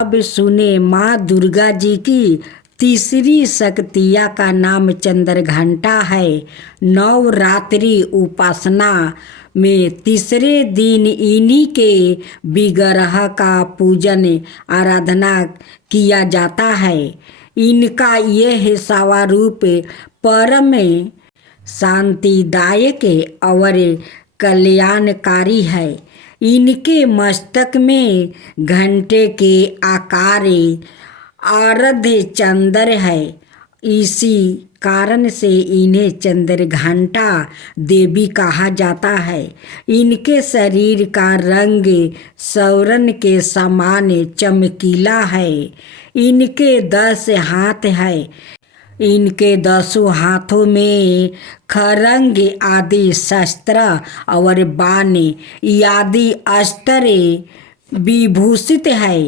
अब सुने माँ दुर्गा जी की तीसरी शक्तिया का नाम चंद्रघंटा है। नवरात्रि उपासना में तीसरे दिन इन्हीं के विग्रह का पूजन आराधना किया जाता है। इनका यह स्वरूप परम शांतिदायक और कल्याणकारी है। इनके मस्तक में घंटे के आकार आराध्य चंद्र है। इसी कारण से इन्हें चंद्रघंटा देवी कहा जाता है। इनके शरीर का रंग स्वर्ण के समान चमकीला है। इनके 10 हाथ है। इनके 10 हाथों में खरंग आदि शस्त्र और बाण आदि अस्त्र विभूषित है।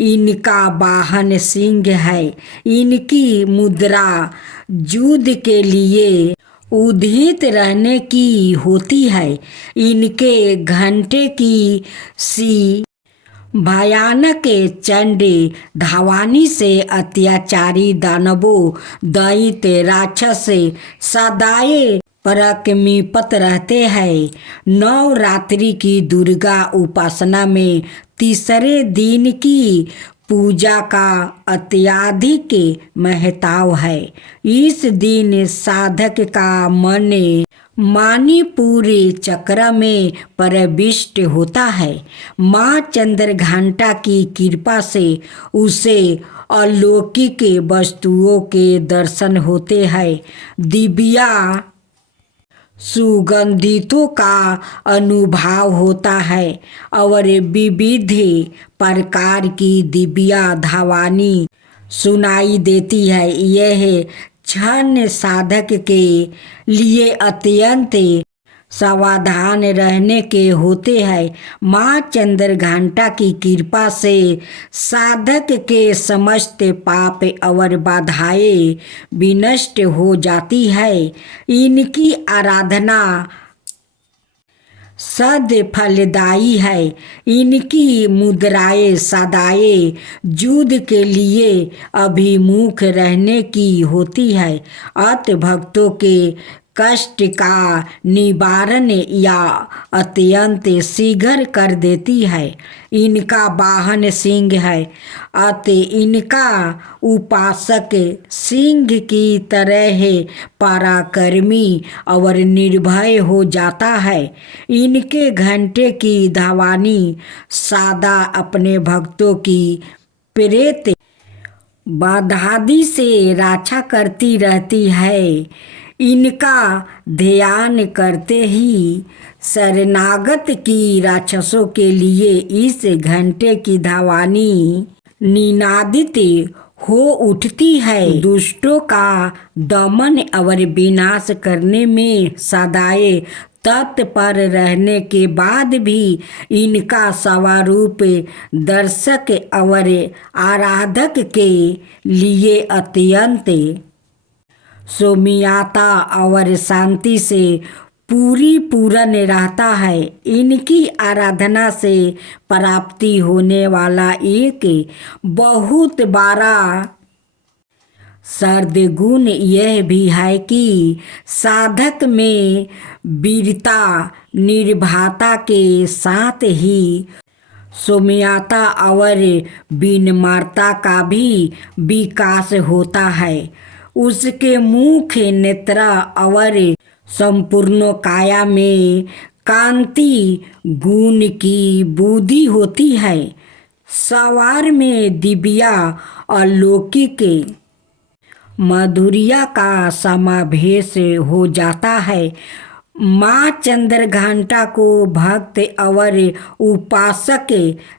इनका वाहन सिंह है। इनकी मुद्रा युद्ध के लिए उद्यत रहने की होती है। इनके घंटे की सी भयानक चंडी धावानी से अत्याचारी दानवों दैत्य राक्षस सदाए परकमीपत रहते हैं। नवरात्रि की दुर्गा उपासना में तीसरे दिन की पूजा का अत्यधिक महत्व है। इस दिन साधक का मन मणिपुर चक्र में प्रविष्ट होता है। माँ चंद्रघंटा की कृपा से उसे अलौकिक वस्तुओं के दर्शन होते हैं। दिव्या सुगंधितों का अनुभव होता है और विविध प्रकार की दिव्या धावानी सुनाई देती है। यह क्षण साधक के लिए अत्यंत सावधान रहने के होते हैं। माँ चंद्रघंटा की कृपा से साधक के समस्त पाप और बाधाएं विनष्ट हो जाती है। इनकी आराधना सद फलदायी है। इनकी मुद्राएं सदाए युद्ध के लिए अभिमुख रहने की होती है। अत भक्तों के कष्ट का निवारण या अत्यंत शीघ्र कर देती है। इनका वाहन सिंह है। अत इनका उपासक सिंह की तरह पराक्रमी और निर्भय हो जाता है। इनके घंटे की धावानी सदा अपने भक्तों की प्रेत बाधादि से रक्षा करती रहती है। इनका ध्यान करते ही शरणागत की राक्षसों के लिए इस घंटे की धावानी निनादित हो उठती है। दुष्टों का दमन और विनाश करने में सदाए तत्पर रहने के बाद भी इनका स्वरूप दर्शक और आराधक के लिए अत्यंत सौम्यता और शांति से पूर्ण रहता है। इनकी आराधना से प्राप्ति होने वाला एक बहुत बड़ा सद्गुण यह भी है कि साधक में वीरता निर्भयता के साथ ही सौम्यता और विनम्रता का भी विकास होता है। उसके मुख नेत्र और संपूर्ण काया में कांति गुण की बुद्धि होती है। सवार में दिव्या अलौकिक माधुर्य का समावेश हो जाता है। माँ चंद्रघंटा को भक्त और उपासक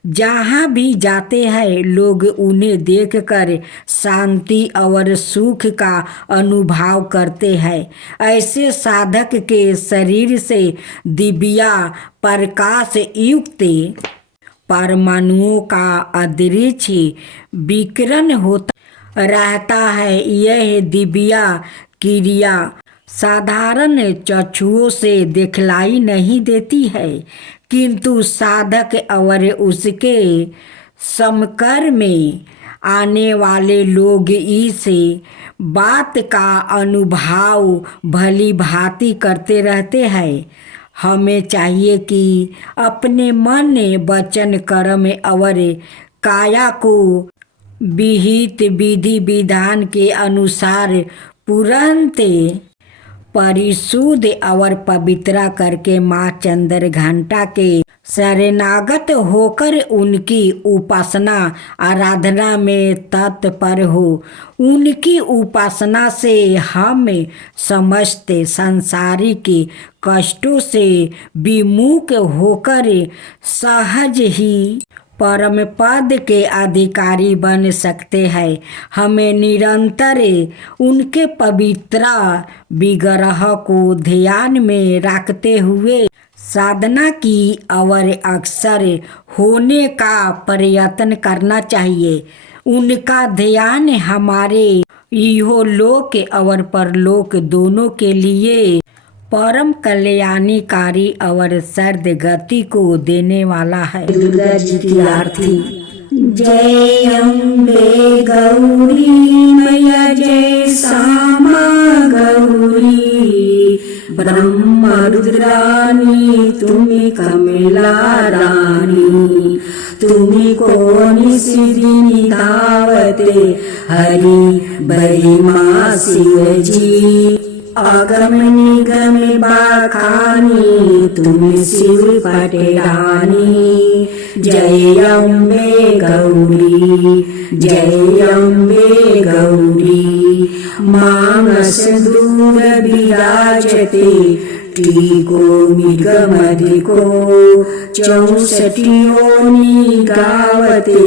जहाँ भी जाते हैं लोग उन्हें देखकर शांति और सुख का अनुभव करते हैं। ऐसे साधक के शरीर से दिव्या प्रकाश युक्त परमाणुओं का अदृश्य विकिरण होता रहता है। यह दिव्या क्रिया साधारण चक्षुओं से दिखलाई नहीं देती है, किंतु साधक और उसके समकर में आने वाले लोग इस बात का अनुभव भली भांति करते रहते हैं। हमें चाहिए कि अपने मन, वचन, कर्म और काया को विहित विधि विधान के अनुसार तुरंत परिशुद्ध और पवित्र करके माँ चंद्रघंटा के शरणागत होकर उनकी उपासना आराधना में तत्पर हो। उनकी उपासना से हम समस्त सांसारिक कष्टों से विमुख होकर सहज ही परम पद के अधिकारी बन सकते हैं। हमें निरंतर उनके पवित्र विग्रह को ध्यान में रखते हुए साधना की और अक्सर होने का प्रयत्न करना चाहिए। उनका ध्यान हमारे इहलोक और परलोक दोनों के लिए परम कल्याणकारी और सर्द गति को देने वाला है। दुर्गा जी की आरती। जय अम्बे गौरी मैया, जय श्यामा गौरी, ब्रह्म रुद्रानी तुम्हें कमला रानी, तुम्हें कोनी सिद्धि दावते हरि बड़ी माँ शिव जी, आगम निगम बाखानी तुम शिव पटेरानी। जय अम्बे गौरी, जय अम्बे गौरी, मानस दूर विराजते टीको मृगमधिको, 64 योनि गावते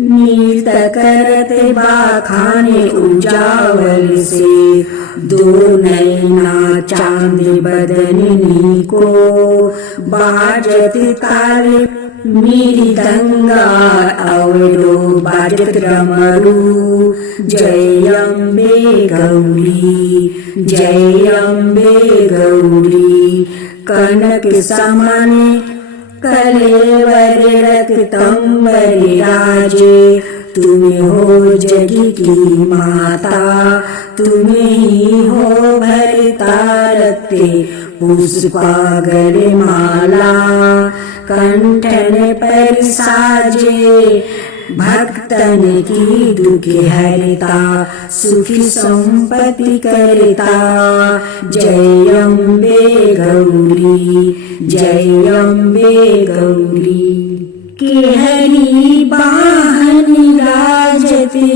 नृत करते बाखाने उजावल से, दो नैना चांद बदननी को, बाजत ताले मृदंगा अवरो बाजत डमरू। जय अम्बे गौरी, जय अम्बे गौरी, कनक समान कलेवर रक्तंबर राजे, तुम हो जग की माता, तुम ही हो भरता रखते पुष्पागर माला, कंठन पर साजे भक्तन की दुख हरता, सुखी संपत्ति करता। जय अम्बे गौरी, जय अम्बे गौरी, के हरि वाहन राजती,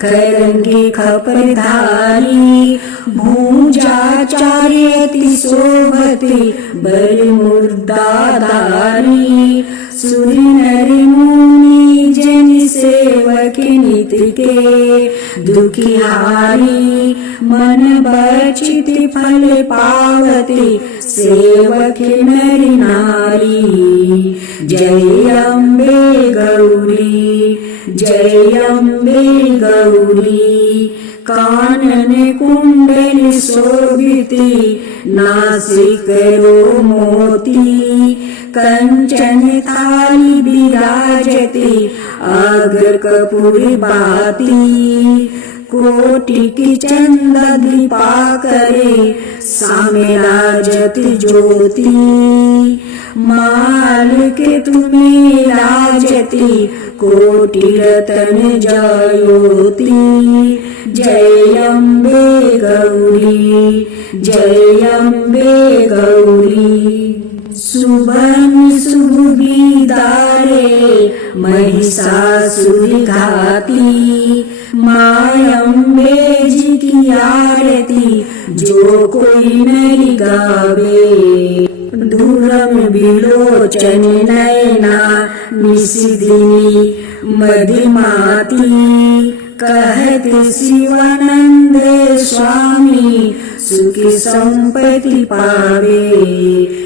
खरंगी खपरधारी, भूजा चार्यति शोभती, बर मुर्दाधारी, सुर नर मुनि जन सेवक नित के, दुखिहारी मन बचित फल पावती, सेवक नर नारी। जय अम्बे गौरी, जय अम्बे गौरी, कानन कुंडल शोभिती, नासिक रो मोती, कंचन थाली विराजती, अग्र कपूर बाती, कोटि की चंद दीपाकरे, सामे राजत ज्योति, माल के तुम्हें राजती, कोटि रतन जयोति। जय अम्बे गौरी, जय अम्बे गौरी, सुबह सुविदारे महिषासुर घाती, माँ अम्बे जी की आरती जो कोई नहीं गावे, दूरम विलोचन नयना निशिदिनी मदिमाती, कहत शिवानंद स्वामी सुखी संपत्ति पावे।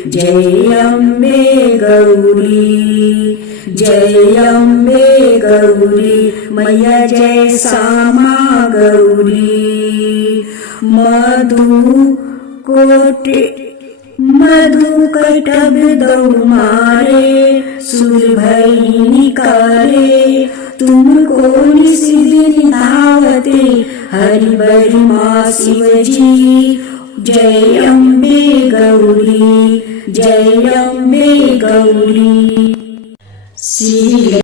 जय अम्बे गौरी, जय अम्बे गौरी, मैया जय श्यामा गौरी, मधु कटब दौ मारे, सुर भई निकारे, हरि बरी माँ शिवजी, जय अम्बे गौरी, जय अम्बे गौरी। श्री